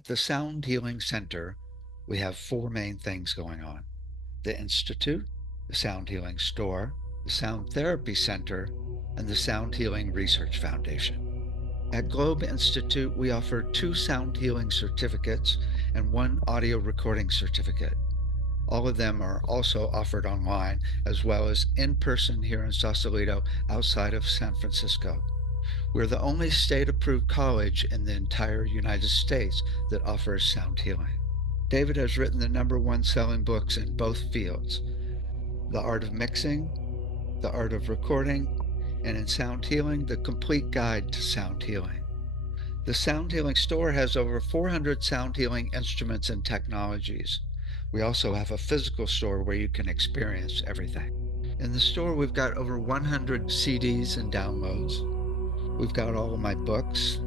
At the Sound Healing Center, we have four main things going on: the Institute, the Sound Healing Store, the Sound Therapy Center, and the Sound Healing Research Foundation. At Globe Institute, we offer 2 sound healing certificates and 1 audio recording certificate. All of them are also offered online, as well as in person here in Sausalito outside of San Francisco. We're the only state-approved college in the entire United States that offers sound healing. David has written the #1 selling books in both fields: The Art of Mixing, The Art of Recording, and in Sound Healing, The Complete Guide to Sound Healing. The Sound Healing Store has over 400 sound healing instruments and technologies. We also have a physical store where you can experience everything. In the store, we've got over 100 CDs and downloads. We've got all of my books.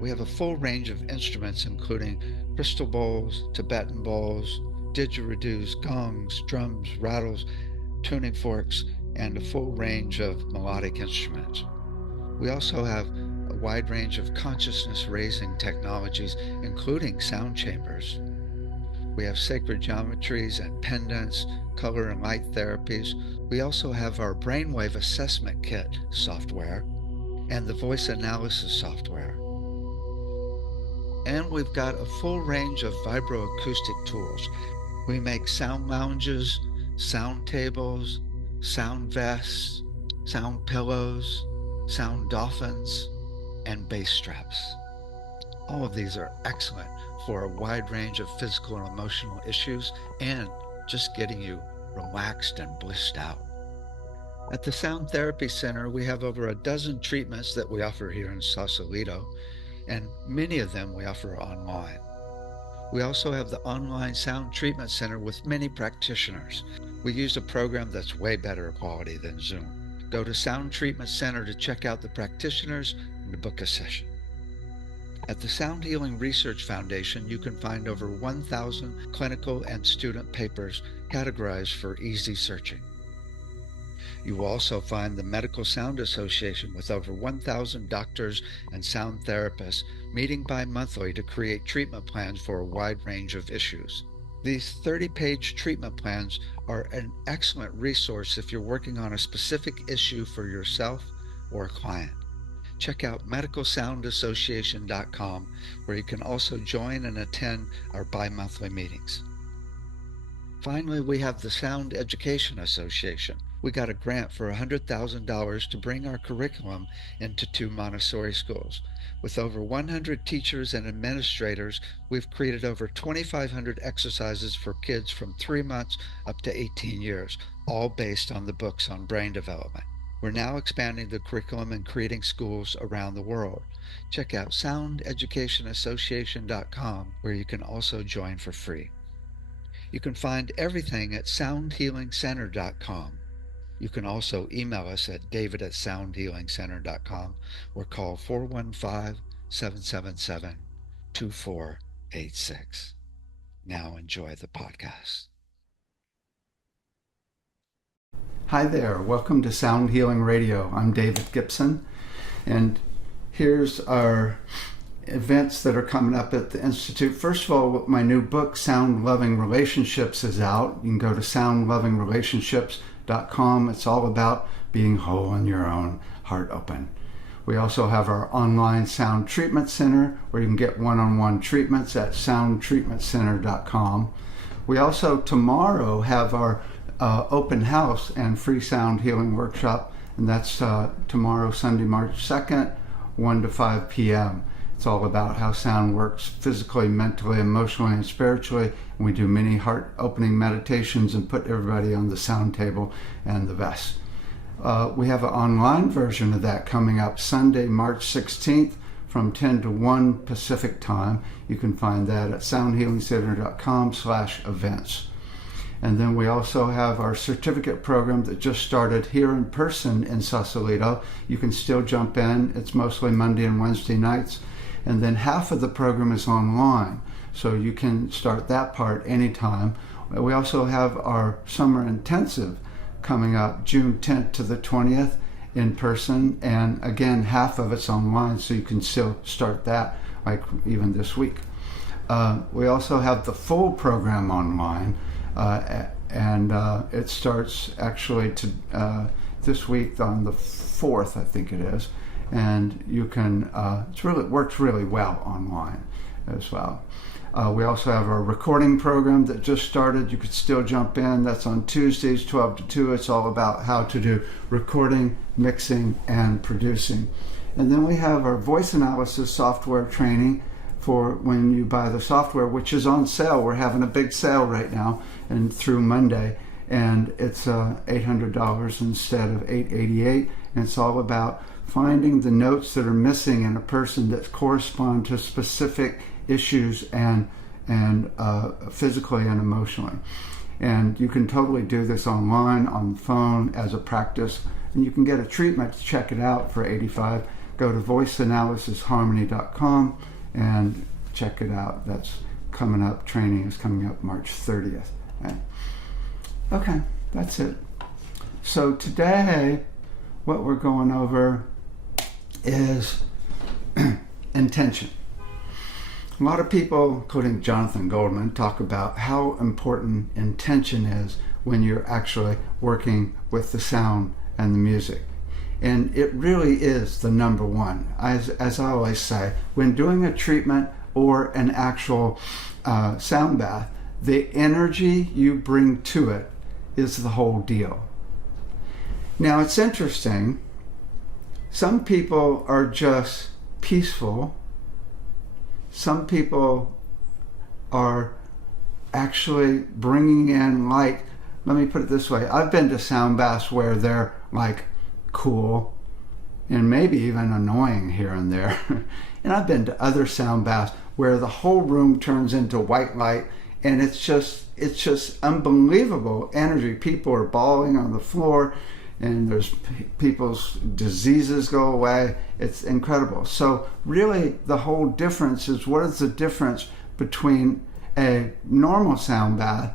We have a full range of instruments, including crystal bowls, Tibetan bowls, didgeridoos, gongs, drums, rattles, tuning forks, and a full range of melodic instruments. We also have a wide range of consciousness-raising technologies, including sound chambers. We have sacred geometries and pendants, color and light therapies. We also have our brainwave assessment kit software and the voice analysis software. And we've got a full range of vibroacoustic tools. We make sound lounges, sound tables, sound vests, sound pillows, sound dolphins, and bass straps. All of these are excellent for a wide range of physical and emotional issues and just getting you relaxed and blissed out. At the Sound Therapy Center, we have over a dozen treatments that we offer here in Sausalito, and many of them we offer online. We also have the online Sound Treatment Center with many practitioners. We use a program that's way better quality than Zoom. Go to Sound Treatment Center to check out the practitioners and to book a session. At the Sound Healing Research Foundation, you can find over 1,000 clinical and student papers categorized for easy searching. You will also find the Medical Sound Association with over 1,000 doctors and sound therapists meeting bi-monthly to create treatment plans for a wide range of issues. These 30-page treatment plans are an excellent resource if you're working on a specific issue for yourself or a client. Check out medicalsoundassociation.com, where you can also join and attend our bi-monthly meetings. Finally, we have the Sound Education Association. We got a grant for $100,000 to bring our curriculum into 2 Montessori schools. With over 100 teachers and administrators, we've created over 2,500 exercises for kids from 3 months up to 18 years, all based on the books on brain development. We're now expanding the curriculum and creating schools around the world. Check out soundeducationassociation.com, where you can also join for free. You can find everything at soundhealingcenter.com. You can also email us at david@soundhealingcenter.com or call 415-777-2486. Now enjoy the podcast. Hi there, welcome to Sound Healing Radio. I'm David Gibson, and here's our events that are coming up at the Institute. First of all, my new book, Sound Loving Relationships, is out. You can go to soundlovingrelationships.com. It's all about being whole in your own, heart open. We also have our online Sound Treatment Center, where you can get one-on-one treatments at soundtreatmentcenter.com. We also tomorrow have our open house and free sound healing workshop, and that's tomorrow, Sunday, March 2nd, 1 to 5 p.m. It's all about how sound works physically, mentally, emotionally, and spiritually. And we do many heart-opening meditations and put everybody on the sound table and the vest. We have an online version of that coming up Sunday, March 16th from 10 to 1 Pacific time. You can find that at soundhealingcenter.com/events. And then we also have our certificate program that just started here in person in Sausalito. You can still jump in. It's mostly Monday and Wednesday nights. And then half of the program is online, so you can start that part anytime. We also have our summer intensive coming up June 10th to the 20th in person, and again, half of it's online, so you can still start that like even this week. We also have the full program online, and it starts actually this week on the 4th, I think it is, and you can. It works really well online as well. We also have our recording program that just started. You could still jump in. That's on Tuesdays, 12 to 2. It's all about how to do recording, mixing, and producing. And then we have our voice analysis software training for when you buy the software, which is on sale. We're having a big sale right now and through Monday. And it's $800 instead of $888. And it's all about finding the notes that are missing in a person that correspond to specific issues and physically and emotionally. And you can totally do this online, on the phone, as a practice. And you can get a treatment to check it out for $85. Go to voiceanalysisharmony.com and check it out. That's coming up. Training is coming up March 30th. Okay, that's it. So today, what we're going over is intention. A lot of people, including Jonathan Goldman, talk about how important intention is when you're actually working with the sound and the music. And it really is the number one. As I always say, when doing a treatment or an actual sound bath, the energy you bring to it is the whole deal. Now, it's interesting. Some people are just peaceful. Some people are actually bringing in light. Let me put it this way. I've been to sound baths where they're like cool and maybe even annoying here and there. And I've been to other sound baths where the whole room turns into white light, and it's just unbelievable energy. People are bawling on the floor, and there's people's diseases go away. It's incredible. So really the whole difference is, what is the difference between a normal sound bath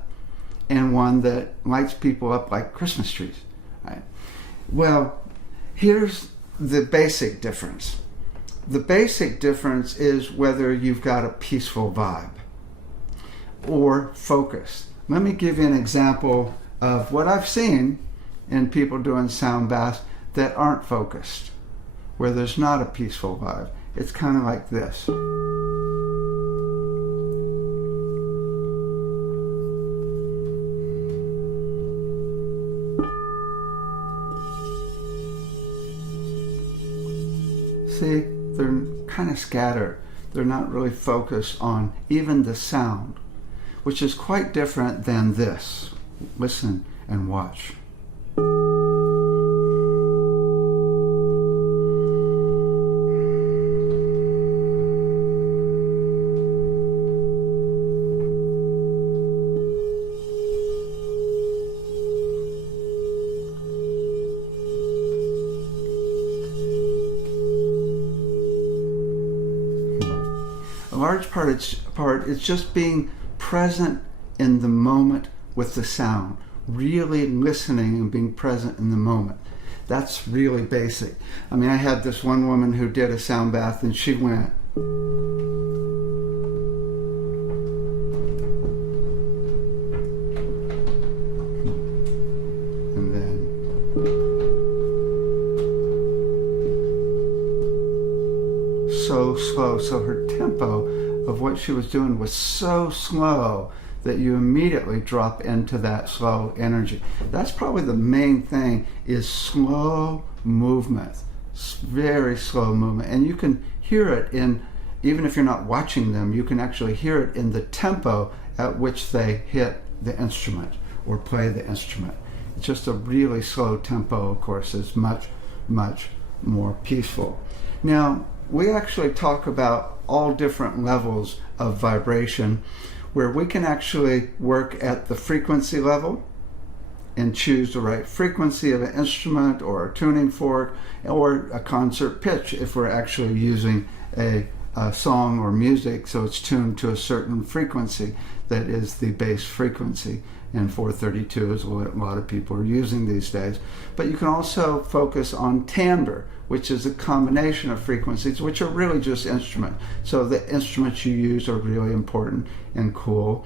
and one that lights people up like Christmas trees, right? Well, here's the basic difference. The basic difference is whether you've got a peaceful vibe or focused. Let me give you an example of what I've seen in people doing sound baths that aren't focused, where there's not a peaceful vibe. It's kind of like this. See, they're kind of scattered. They're not really focused on even the sound, which is quite different than this. Listen and watch. A large part is just being present in the moment with the sound, really listening and being present in the moment. That's really basic. I mean, I had this one woman who did a sound bath, and she went, and then so slow. So her tempo of what she was doing was so slow that you immediately drop into that slow energy. That's probably the main thing, is slow movement, very slow movement. And you can hear it in, even if you're not watching them, you can actually hear it in the tempo at which they hit the instrument or play the instrument. It's just a really slow tempo, of course, is much, much more peaceful. Now, we actually talk about all different levels of vibration, where we can actually work at the frequency level and choose the right frequency of an instrument or a tuning fork or a concert pitch if we're actually using a song or music so it's tuned to a certain frequency. that is the base frequency, and 432 is what a lot of people are using these days. But you can also focus on timbre, which is a combination of frequencies, which are really just instruments. So the instruments you use are really important and cool.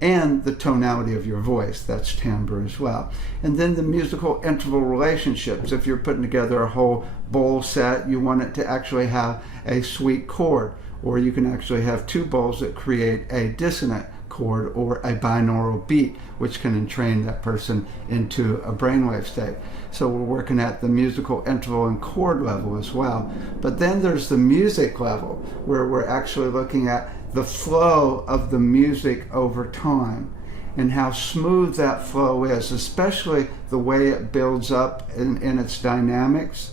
And the tonality of your voice, that's timbre as well. And then the musical interval relationships. If you're putting together a whole bowl set, you want it to actually have a sweet chord, or you can actually have two bowls that create a dissonant chord or a binaural beat, which can entrain that person into a brainwave state. So we're working at the musical interval and chord level as well. But then there's the music level, where we're actually looking at the flow of the music over time and how smooth that flow is, especially the way it builds up in its dynamics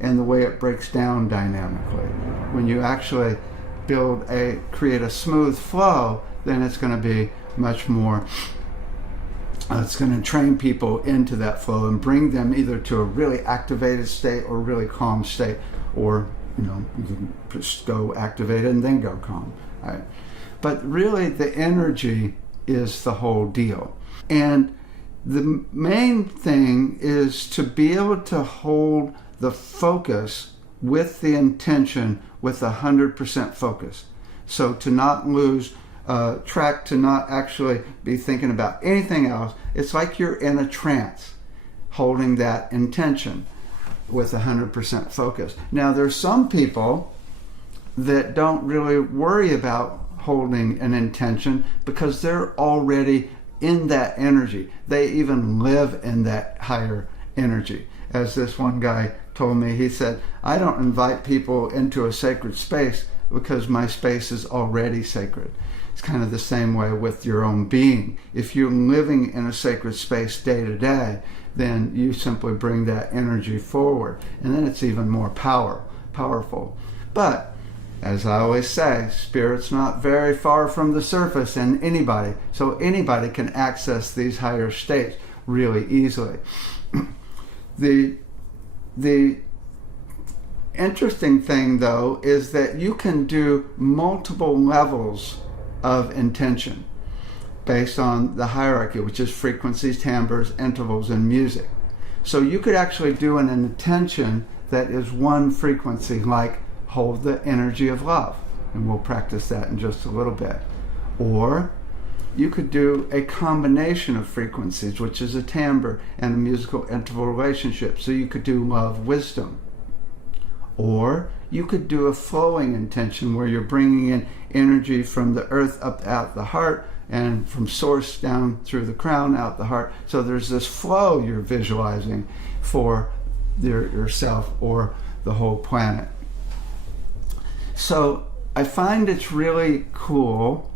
and the way it breaks down dynamically. When you actually create a smooth flow, then it's going to be much more, it's going to train people into that flow and bring them either to a really activated state or really calm state, or you can just go activated and then go calm. Right? But really the energy is the whole deal. And the main thing is to be able to hold the focus with the intention with 100% focus. So to not lose track, to not actually be thinking about anything else. It's like you're in a trance holding that intention with 100% focus. Now there's some people that don't really worry about holding an intention because they're already in that energy. They even live in that higher energy. As this one guy told me, he said, I don't invite people into a sacred space because my space is already sacred. It's kind of the same way with your own being. If you're living in a sacred space day to day, then you simply bring that energy forward. And then it's even more powerful. But as I always say, spirit's not very far from the surface and anybody. So anybody can access these higher states really easily. The interesting thing, though, is that you can do multiple levels of intention based on the hierarchy, which is frequencies, timbres, intervals, and music. So you could actually do an intention that is one frequency, like hold the energy of love, and we'll practice that in just a little bit. Or you could do a combination of frequencies, which is a timbre and a musical interval relationship. So you could do love, wisdom. Or you could do a flowing intention where you're bringing in energy from the earth up out the heart and from source down through the crown out the heart. So there's this flow you're visualizing for yourself or the whole planet. So I find it's really cool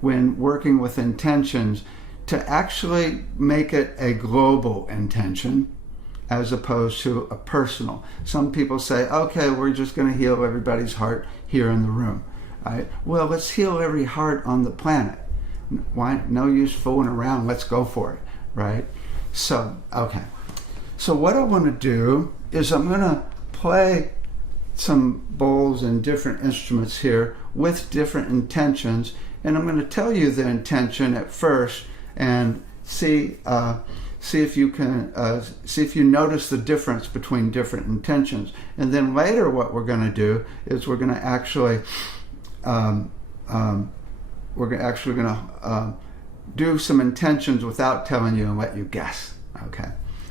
when working with intentions to actually make it a global intention as opposed to a personal. Some people say, okay, we're just going to heal everybody's heart here in the room. Right? Well, let's heal every heart on the planet. Why? No use fooling around. Let's go for it. Right? So, okay. So what I want to do is I'm going to play some bowls and different instruments here with different intentions, and I'm going to tell you the intention at first and see if you notice the difference between different intentions. And then later what we're going to do is we're going to actually do some intentions without telling you and let you guess.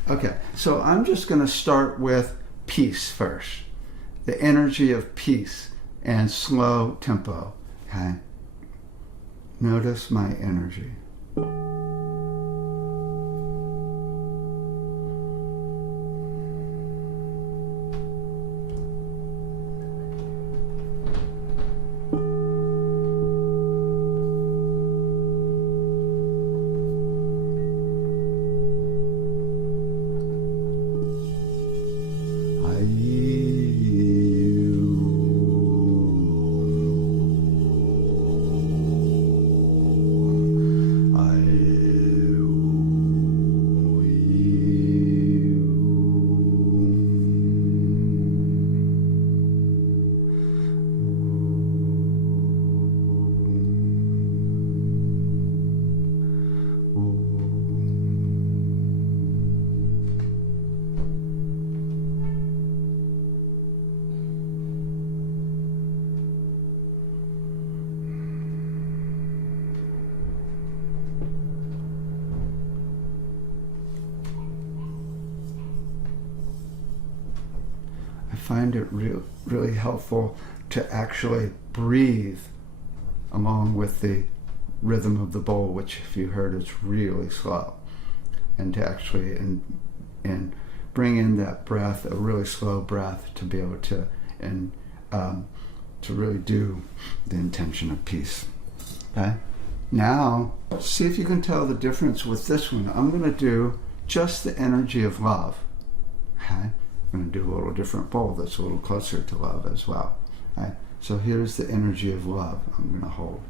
Okay, so I'm just going to start with peace first. The energy of peace and slow tempo. Okay? Notice my energy. find it really helpful to actually breathe along with the rhythm of the bowl, which if you heard is really slow, and to actually and bring in that breath, a really slow breath, to be able to to really do the intention of peace. Okay? Now, see if you can tell the difference with this one. I'm going to do just the energy of love. Okay? I'm going to do a little different bowl that's a little closer to love as well. Okay? So here's the energy of love I'm going to hold.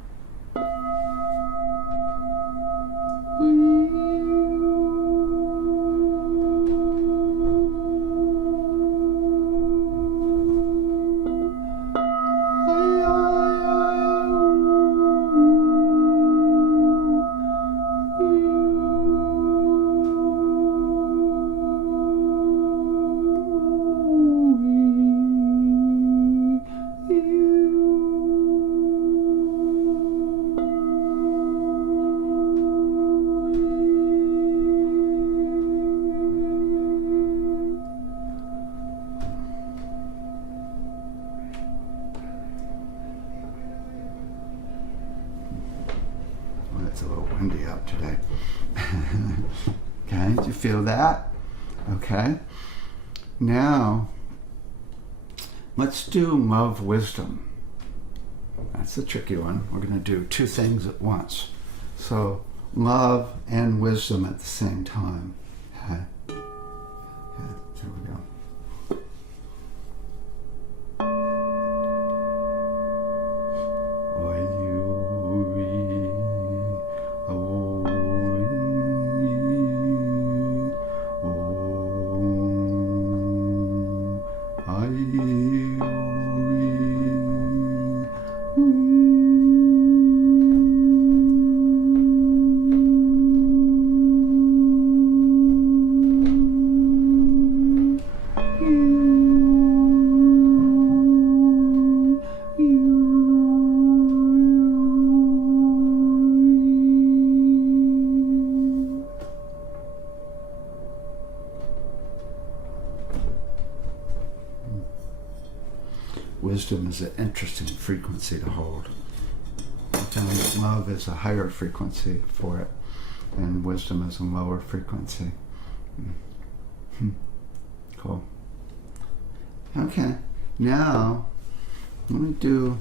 It's a little windy out today. Okay, do you feel that? Okay. Now, let's do love wisdom. That's the tricky one. We're going to do two things at once. So, love and wisdom at the same time. Okay. Okay, here we go. Wisdom is an interesting frequency to hold. I found that love is a higher frequency for it, and wisdom is a lower frequency. Cool. Okay, now let me do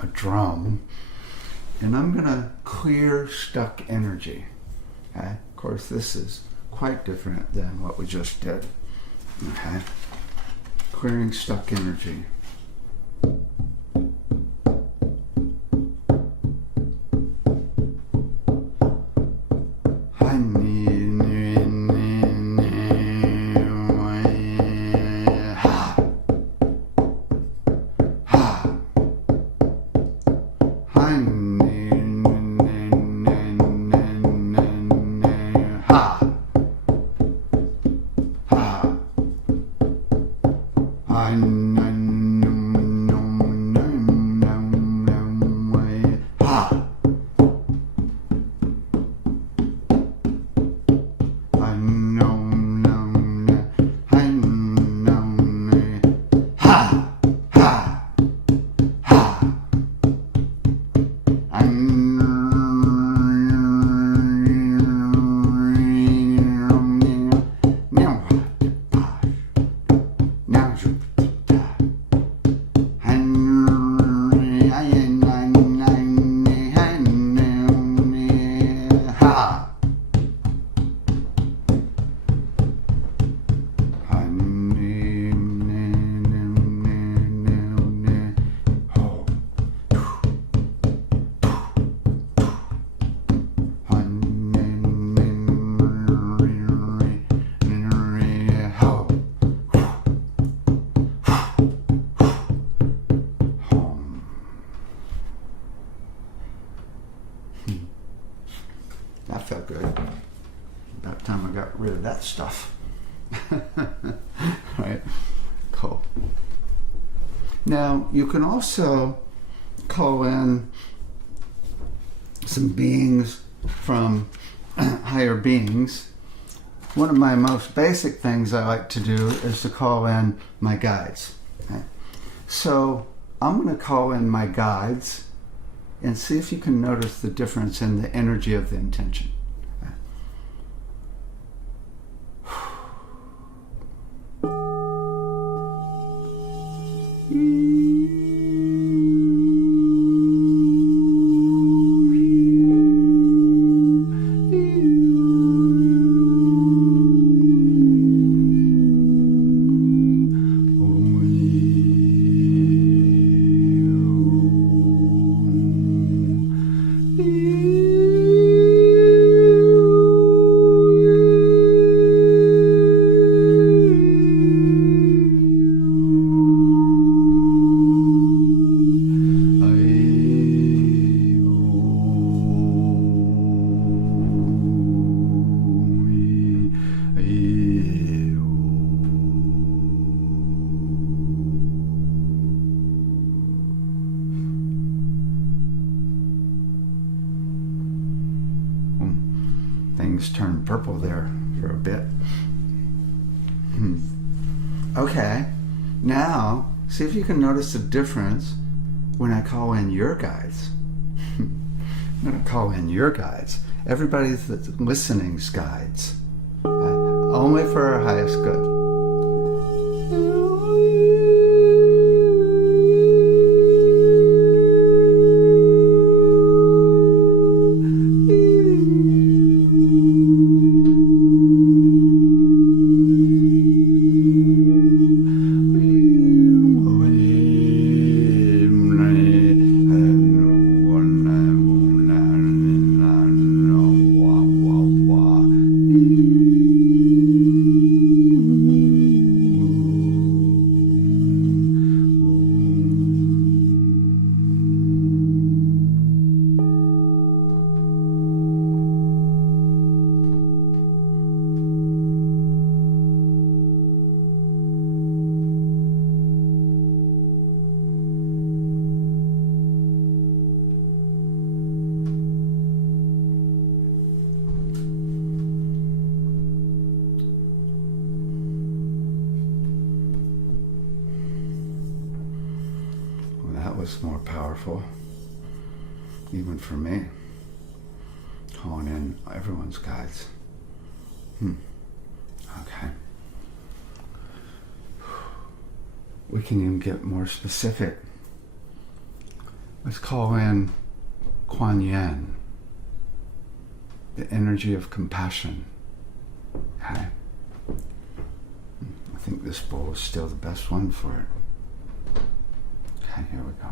a drum, and I'm going to clear stuck energy. Okay? Of course, this is quite different than what we just did. Okay? Clearing stuck energy. That felt good. About time I got rid of that stuff. Right? Cool. Now, you can also call in some beings from higher beings. One of my most basic things I like to do is to call in my guides. Okay. So I'm going to call in my guides and see if you can notice the difference in the energy of the intention. Things turned purple there for a bit. Okay, now see if you can notice the difference when I call in your guides. I'm going to call in your guides. Everybody that's listening's guides. Only for our highest good. That was more powerful, even for me, calling in everyone's guides. Okay. We can even get more specific. Let's call in Kuan Yin, the energy of compassion. Okay. I think this bowl is still the best one for it. Okay, here we go.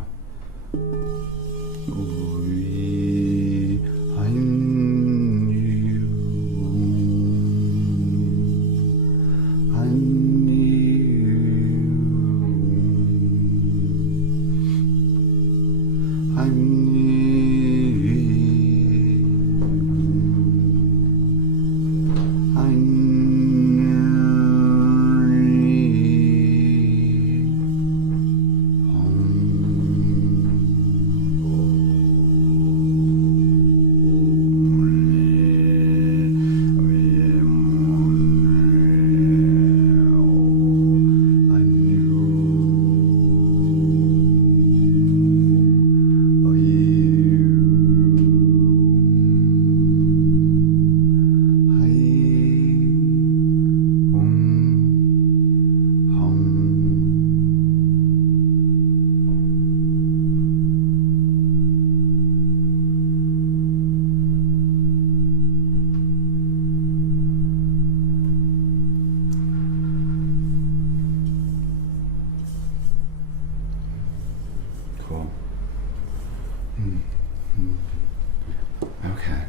Cool. Okay.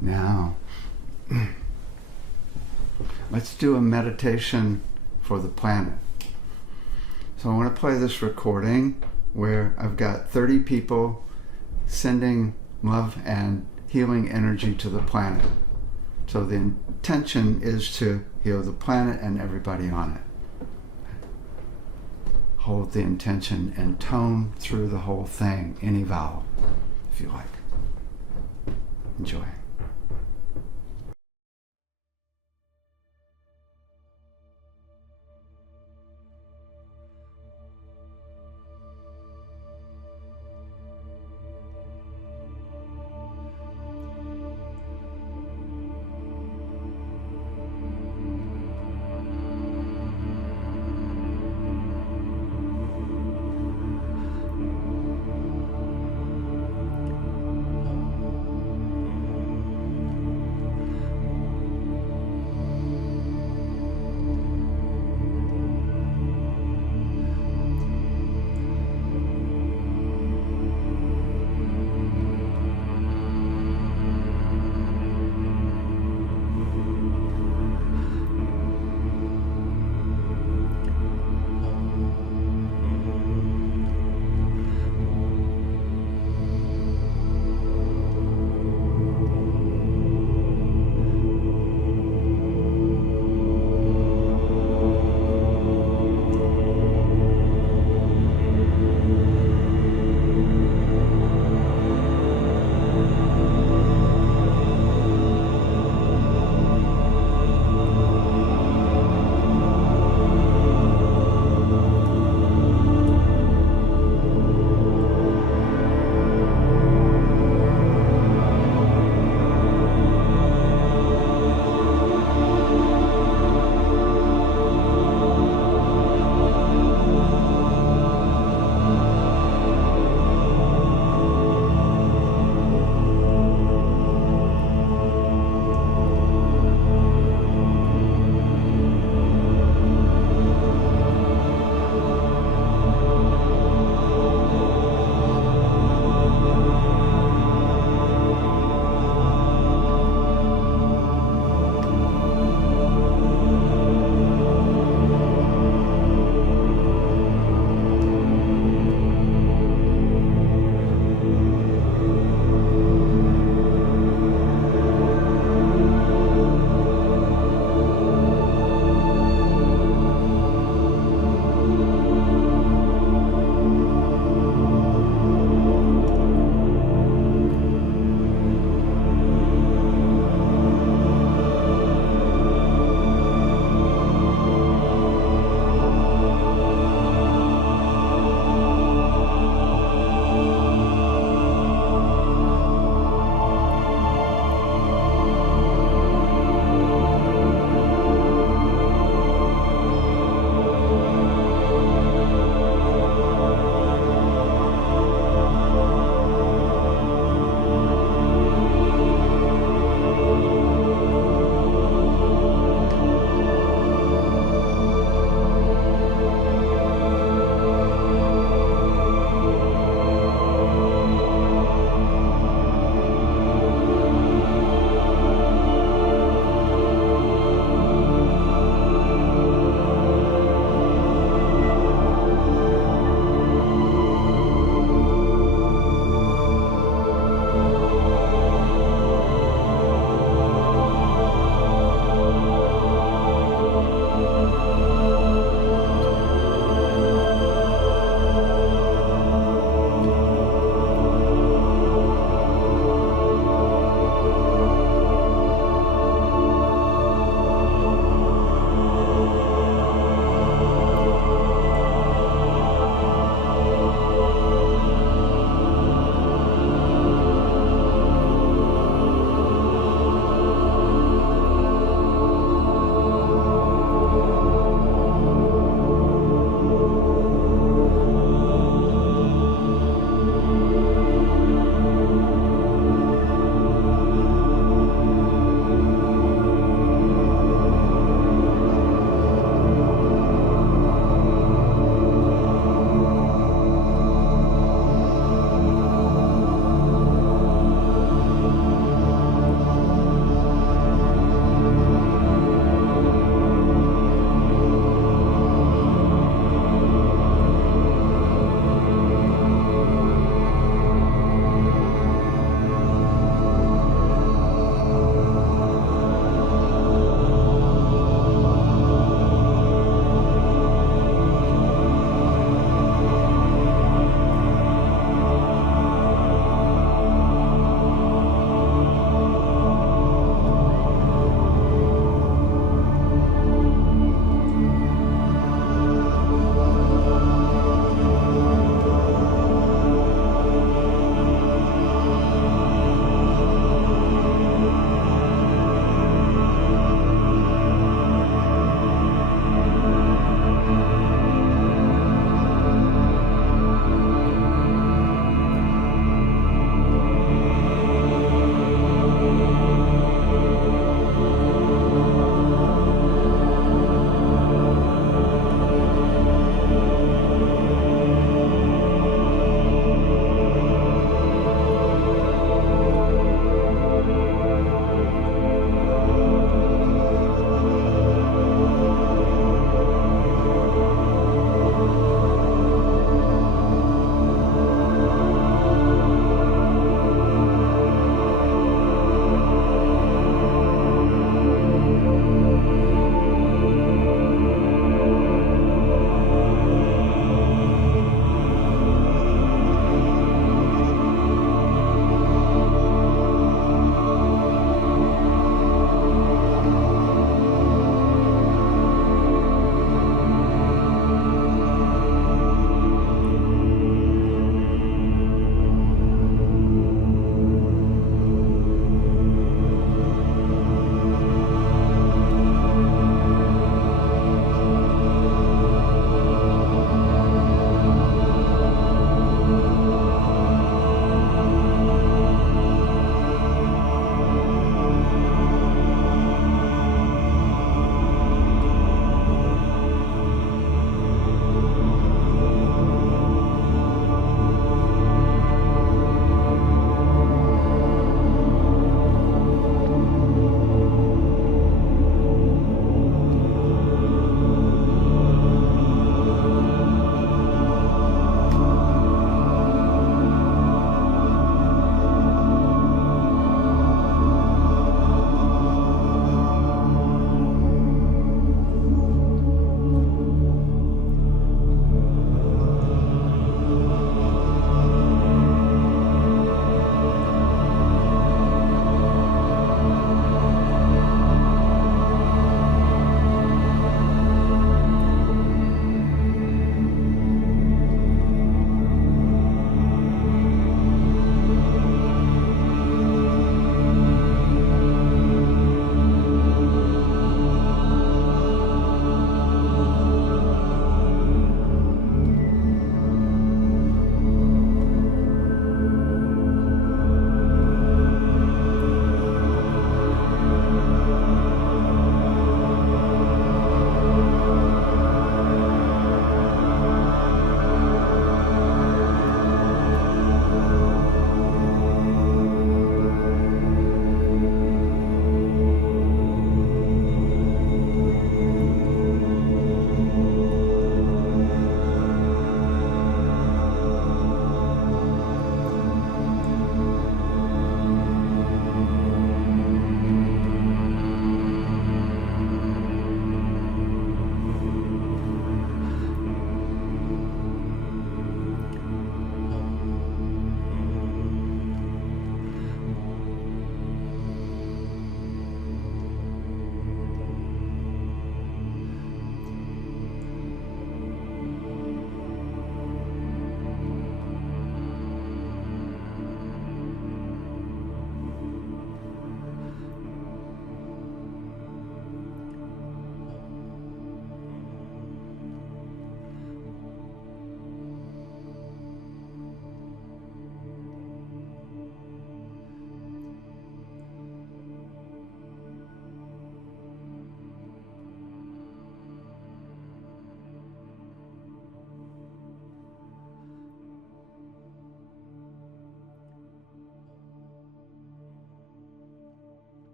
Now, let's do a meditation for the planet. So I want to play this recording where I've got 30 people sending love and healing energy to the planet. So the intention is to heal the planet and everybody on it. Hold the intention and tone through the whole thing, any vowel, if you like. Enjoy.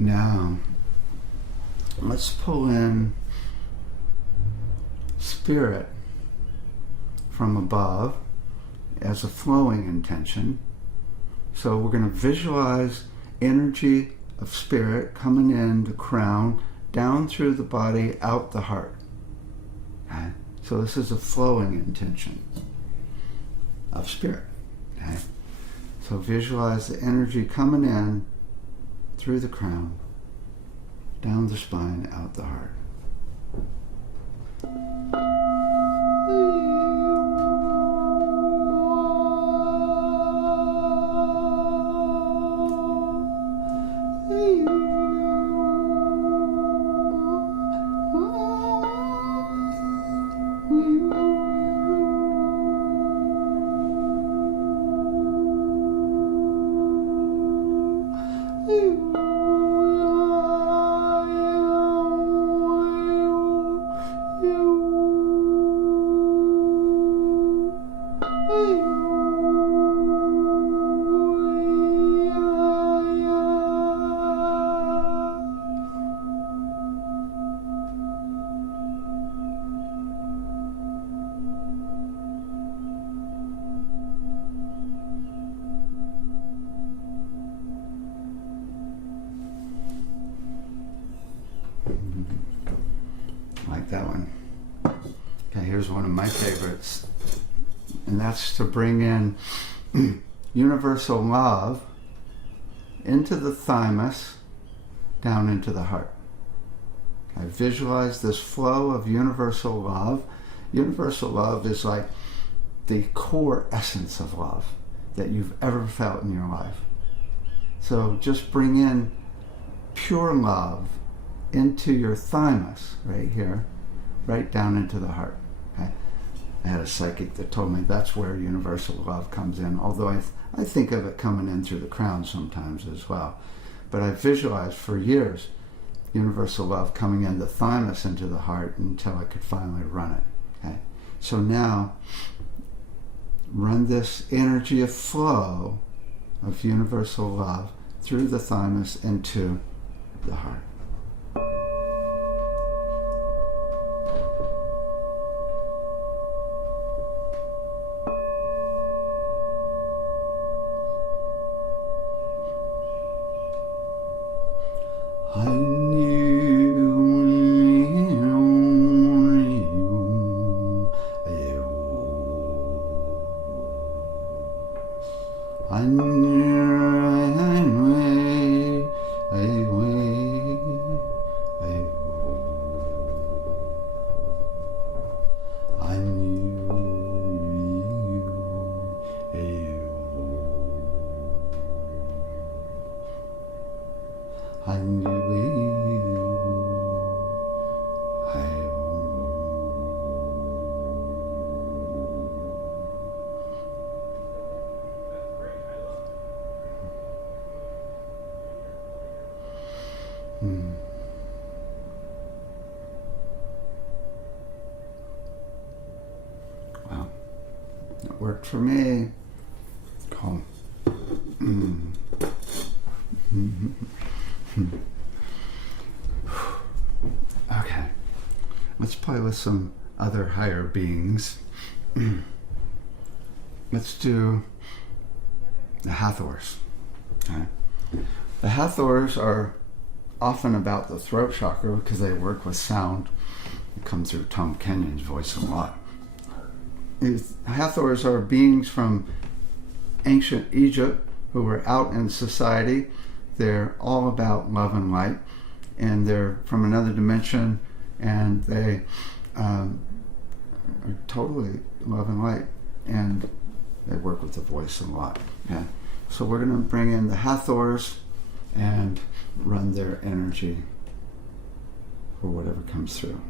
Now, let's pull in spirit from above as a flowing intention. So we're going to visualize energy of spirit coming in the crown, down through the body, out the heart. Okay? So this is a flowing intention of spirit. Okay? So visualize the energy coming in through the crown, down the spine, out the heart. Like that one. Okay, here's one of my favorites, and that's to bring in universal love into the thymus, down into the heart. Okay, visualize this flow of universal love. Universal love is like the core essence of love that you've ever felt in your life. So just bring in pure love into your thymus, right here, right down into the heart. Okay? I had a psychic that told me that's where universal love comes in, although I think of it coming in through the crown sometimes as well. But I visualized for years universal love coming in the thymus into the heart until I could finally run it. Okay? So now, run this energy of flow of universal love through the thymus into the heart. Well, it worked for me. Cool. Okay, let's play with some other higher beings. Let's do the Hathors. Okay. The Hathors are often about the throat chakra because they work with sound. It comes through Tom Kenyon's voice a lot. Hathors are beings from ancient Egypt who were out in society. They're all about love and light, and they're from another dimension, and they are totally love and light, and they work with the voice a lot. Okay? So we're going to bring in the Hathors and run their energy for whatever comes through.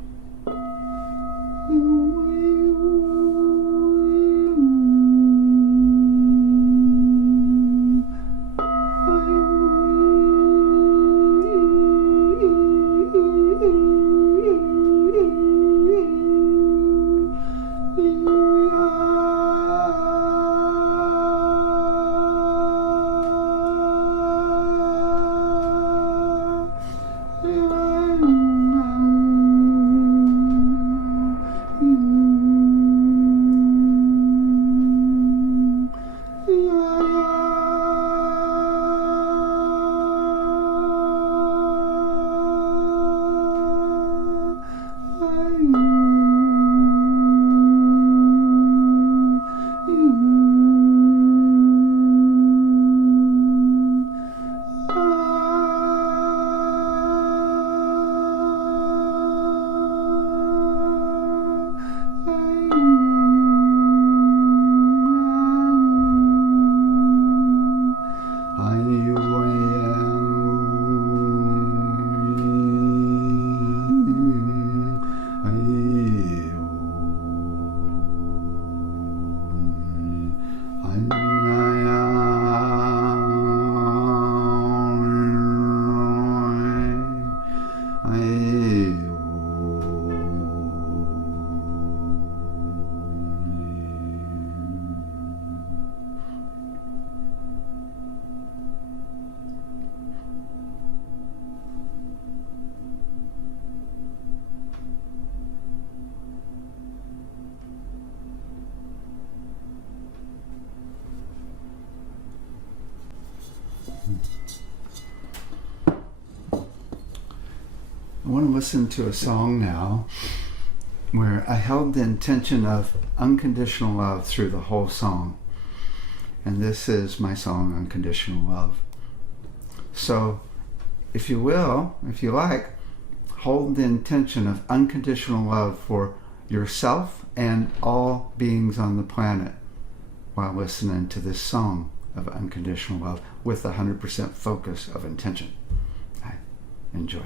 I want to listen to a song now where I held the intention of unconditional love through the whole song. And this is my song, Unconditional Love. So, if you will, if you like, hold the intention of unconditional love for yourself and all beings on the planet while listening to this song of unconditional love with 100% focus of intention. Enjoy.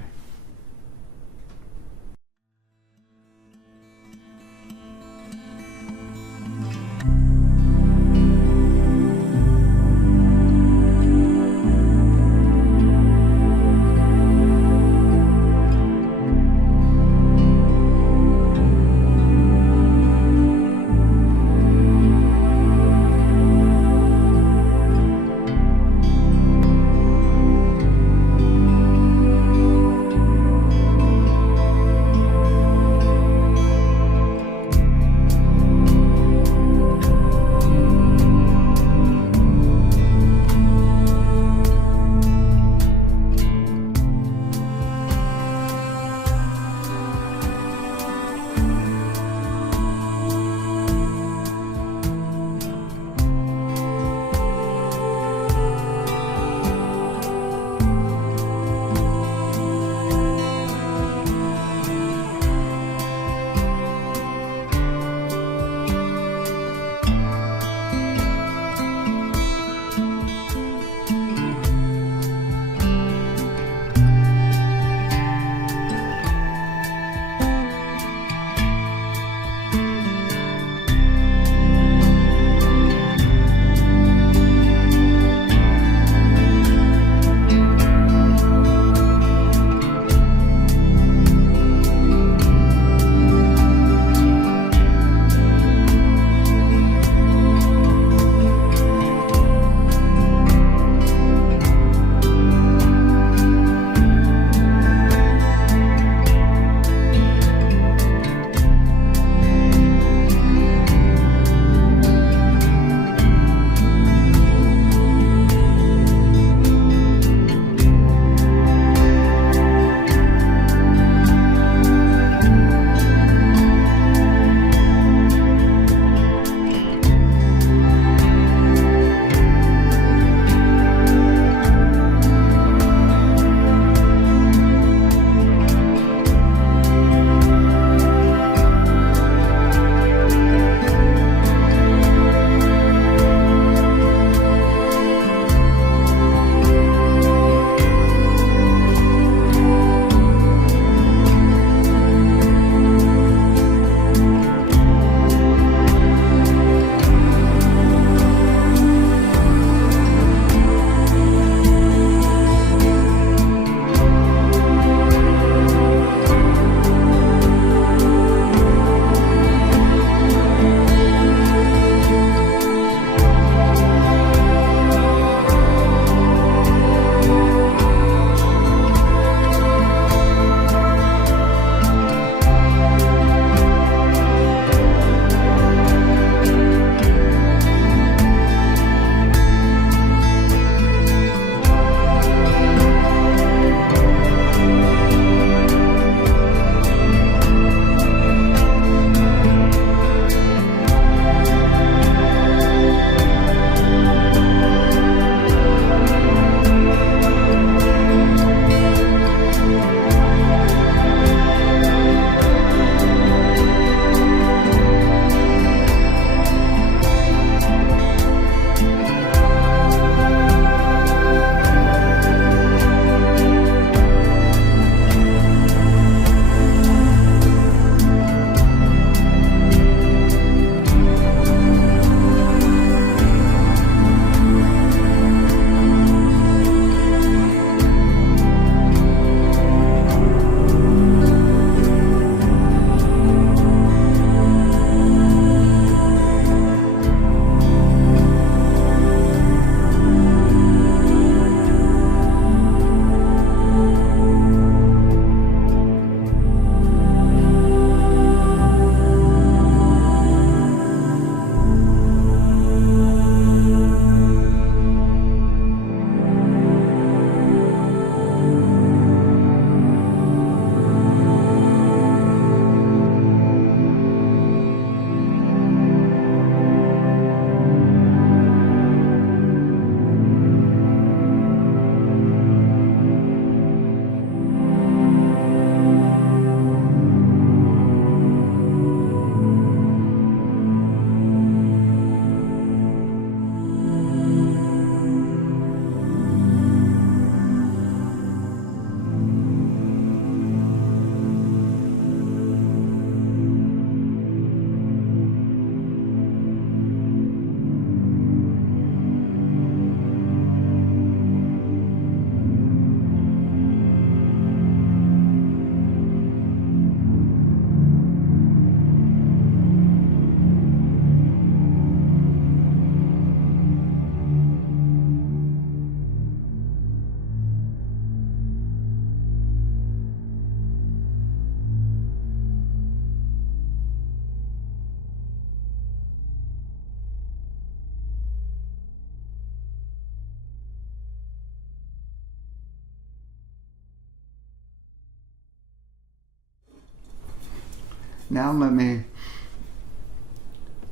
Now let me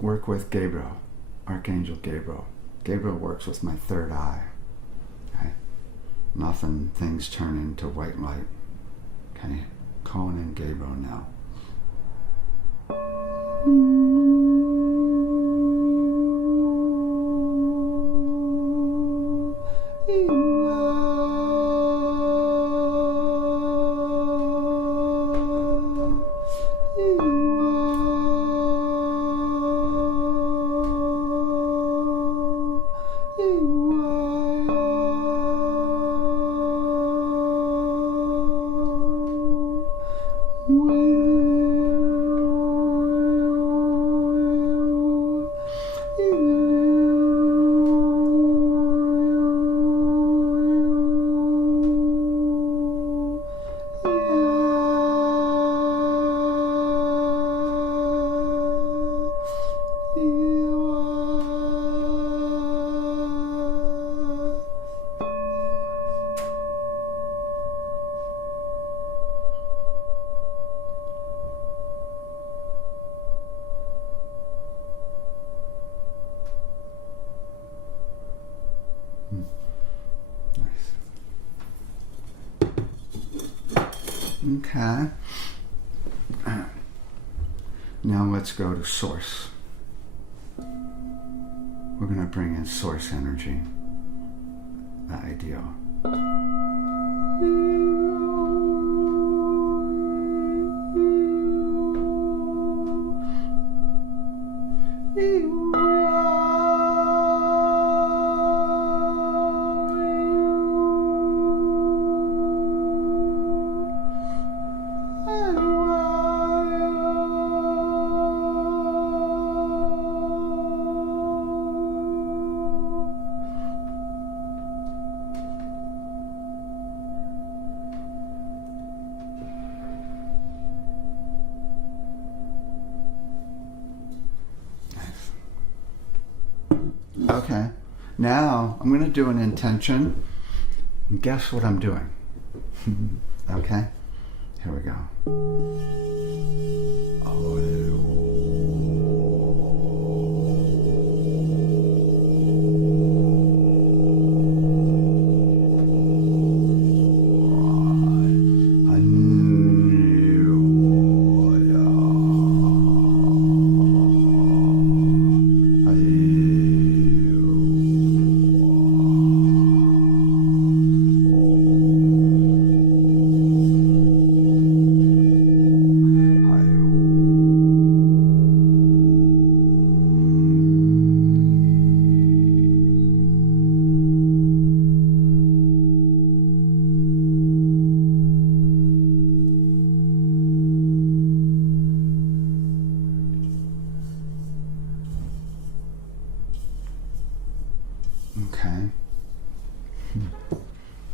work with Gabriel, Archangel Gabriel. Gabriel works with my third eye. Okay? And often things turn into white light. Okay? Calling in Gabriel now. Okay. Now let's go to source. We're going to bring in source energy, the ideal. Okay, now I'm going to do an intention. And guess what I'm doing? Okay, here we go. Okay.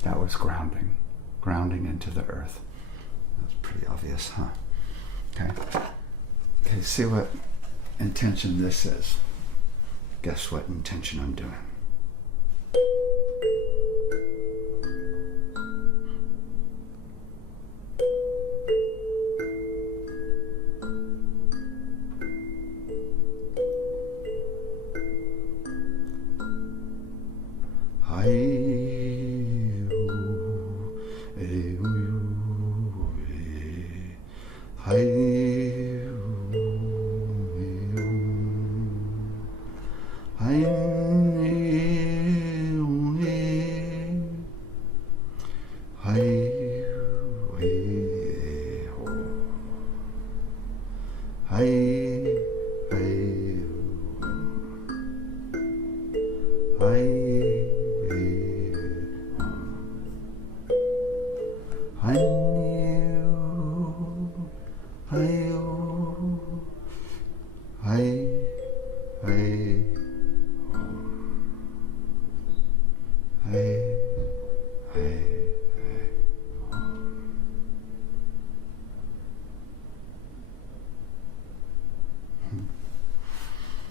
That was grounding. Grounding into the earth. That's pretty obvious, huh? Okay. Okay, see what intention this is. Guess what intention I'm doing.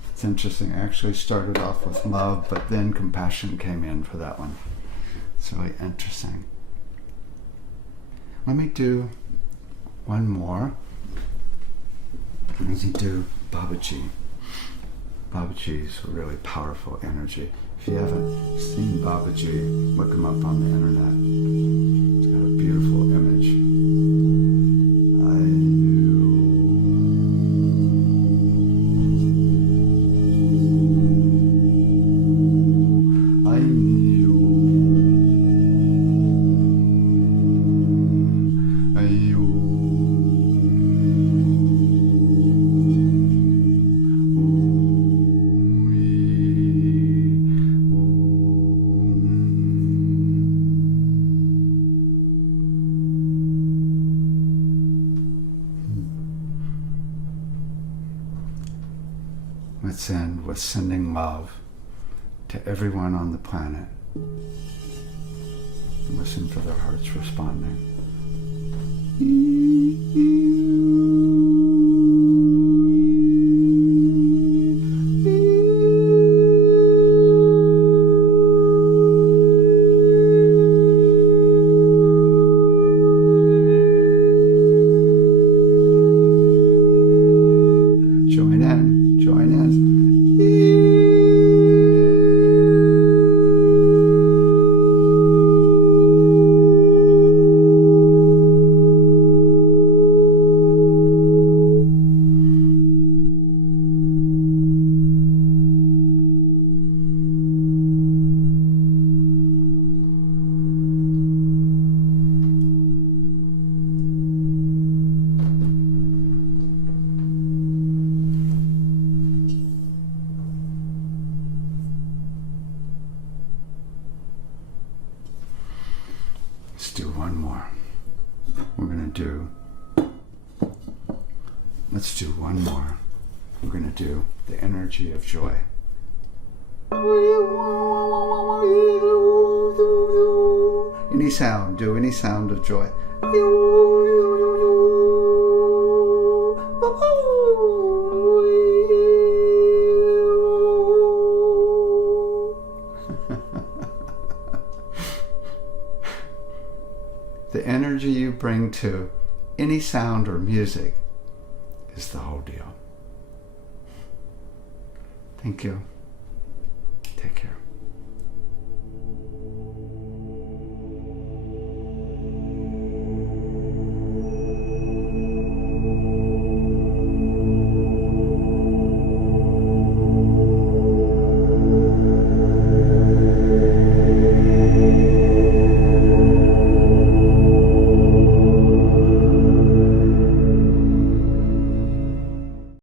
It's interesting. I actually started off with love, but then compassion came in for that one. It's really interesting. Let me do one more. And we can do Babaji. Babaji is a really powerful energy. If you haven't seen Babaji, look him up on the internet. It's got a beautiful image. Let's end with sending love to everyone on the planet. Listen for their hearts responding. Join in, join in. Let's do one more. Let's do one more. We're going to do the energy of joy. Any sound, do any sound of joy. The energy you bring to any sound or music is the whole deal. Thank you. Take care.